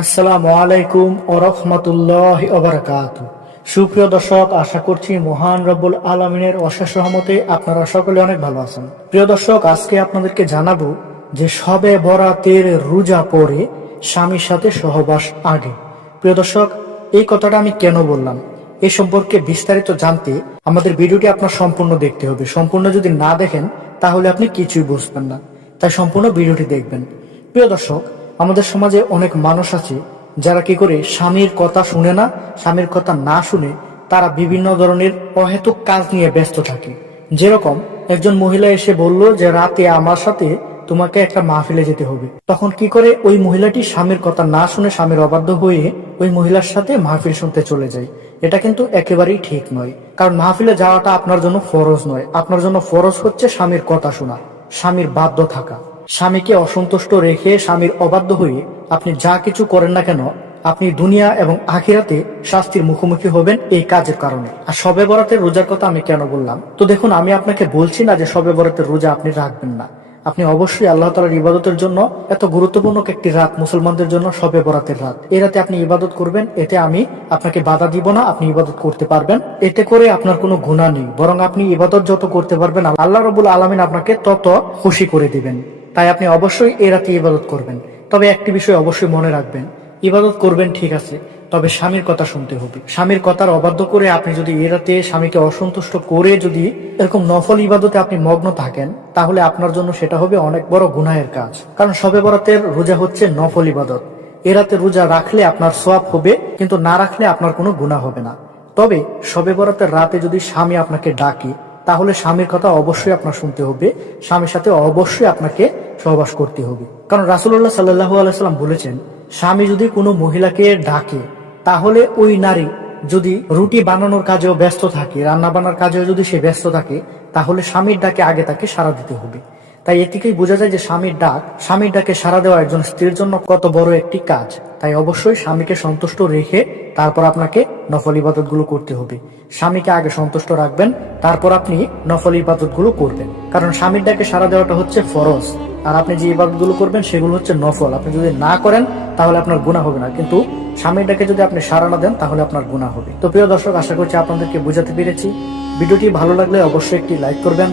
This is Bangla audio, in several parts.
আসসালামু আলাইকুম ওয়া রাহমাতুল্লাহি ওয়া বারাকাতুহু। সুপ্রিয় দর্শক, আশা করছি মহান রব্বুল আলামিনের অশেষ রহমতে আপনারা সকলে অনেক ভালো আছেন। প্রিয় দর্শক, আজকে আপনাদেরকে জানাবো যে শবে বরাতের রোজা পরে স্বামীর সাথে সহবাস আগে। প্রিয় দর্শক, এই কথাটা আমি কেন বললাম, এই সম্পর্কে বিস্তারিত জানতে আমাদের ভিডিওটি আপনার সম্পূর্ণ দেখতে হবে। সম্পূর্ণ যদি না দেখেন তাহলে আপনি কিছুই বুঝবেন না, তাই সম্পূর্ণ ভিডিওটি দেখবেন। প্রিয় দর্শক, আমাদের সমাজে অনেক মানুষ আছে যারা কি করে স্বামীর কথা শুনে না, স্বামীর কথা না শুনে তারা বিভিন্ন ধরনের অহেতুক কাজ নিয়ে ব্যস্ত থাকে। যেরকম একজন মহিলা এসে বলল যে রাতে আমার সাথে তোমাকে একটা মাহফিলে যেতে হবে। তখন কি করে ওই মহিলাটি স্বামীর কথা না শুনে স্বামীর অবাধ্য হয়ে ওই মহিলার সাথে মাহফিল শুনতে চলে যায়। এটা কিন্তু একেবারেই ঠিক নয়, কারণ মাহফিলে যাওয়াটা আপনার জন্য ফরজ নয়। আপনার জন্য ফরজ হচ্ছে স্বামীর কথা শোনা, স্বামীর বাধ্য থাকা। স্বামীকে অসন্তুষ্ট রেখে স্বামীর অবাধ্য হয়ে আপনি যা কিছু করেন না কেন, আপনি দুনিয়া এবং আখিরাতে শাস্তির মুখোমুখি হবেন এই কাজের কারণে। আর শবে বরাতের রোজার কথা আমি কেন বললাম, তো দেখুন, আমি আপনাকে বলছি না যে শবে বরাতের রোজা আপনি রাখবেন না। আপনি অবশ্যই আল্লাহ তাআলার ইবাদতের জন্য, এত গুরুত্বপূর্ণ একটি রাত মুসলমানদের জন্য শবে বরাতের রাত, এই রাতে আপনি ইবাদত করবেন। এতে আমি আপনাকে বাধা দিব না, আপনি ইবাদত করতে পারবেন। এতে করে আপনার কোনো গুনাহ নেই, বরং আপনি ইবাদত যত করতে পারবেন আল্লাহ রাব্বুল আলামিন আপনাকে তত খুশি করে দিবেন। তাই আপনি অবশ্যই এই রাতে ইবাদত করবেন। তবে একটি বিষয় অবশ্যই মনে রাখবেন, ইবাদত করবেন ঠিক আছে, তবে স্বামীর কথা শুনতে হবে। স্বামীর কথার অবাধ্য করে আপনি যদি এই রাতে স্বামীকে অসন্তুষ্ট করে যদি এরকম নফল ইবাদতে আপনি মগ্ন থাকেন, তাহলে আপনার জন্য সেটা হবে অনেক বড় গুনাহের কাজ। কারণ শবে বরাতের রোজা হচ্ছে নফল ইবাদত। এ রাতে রোজা রাখলে আপনার সওয়াব হবে, কিন্তু না রাখলে আপনার কোনো গুনাহ হবে না। তবে শবে বরাতের রাতে যদি স্বামী আপনাকে ডাকে, তাহলে স্বামীর কথা অবশ্যই আপনার শুনতে হবে, স্বামীর সাথে অবশ্যই আপনাকে সহবাস করতে হবে। কারণ রাসূলুল্লাহ সাল্লাল্লাহু আলাইহি সাল্লাম বলেছেন, স্বামী যদি কোনো মহিলাকে ডাকে, তাহলে ওই নারী যদি রুটি বানানোর কাজেও ব্যস্ত থাকে, রান্না বান্নার কাজেও যদি সে ব্যস্ত থাকে, তাহলে স্বামীর ডাকে আগে তাকে সাড়া দিতে হবে। তাই এ থেকেই বোঝা যায় যে স্বামীর ডাকে সাড়া দেওয়া একজন স্ত্রীর জন্য কত বড় একটি কাজ। তাই অবশ্যই স্বামীকে সন্তুষ্ট রেখে তারপর আপনাকে নফল ইবাদত গুলো করতে হবে। স্বামীকে আগে সন্তুষ্ট রাখবেন, তারপর আপনি নফল ইবাদত গুলো করবেন। কারণ স্বামীর ডাকে সাড়া দেওয়াটা হচ্ছে ফরজ, আর আপনি যে ইবাদত গুলো করবেন সেগুলো হচ্ছে নফল। আপনি যদি না করেন তাহলে আপনার গুনাহ হবে না, কিন্তু স্বামীর ডাকে যদি আপনি সাড়া না দেন তাহলে আপনার গুনাহ হবে। তো প্রিয় দর্শক, আশা করছি আপনাদেরকে বোঝাতে পেরেছি। ভিডিওটি ভালো লাগলে অবশ্যই একটি লাইক করবেন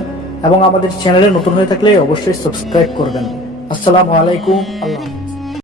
এবং আমাদের চ্যানেলে নতুন হয়ে থাকলে অবশ্যই সাবস্ক্রাইব করবেন। আসসালামু আলাইকুম। আল্লাহ।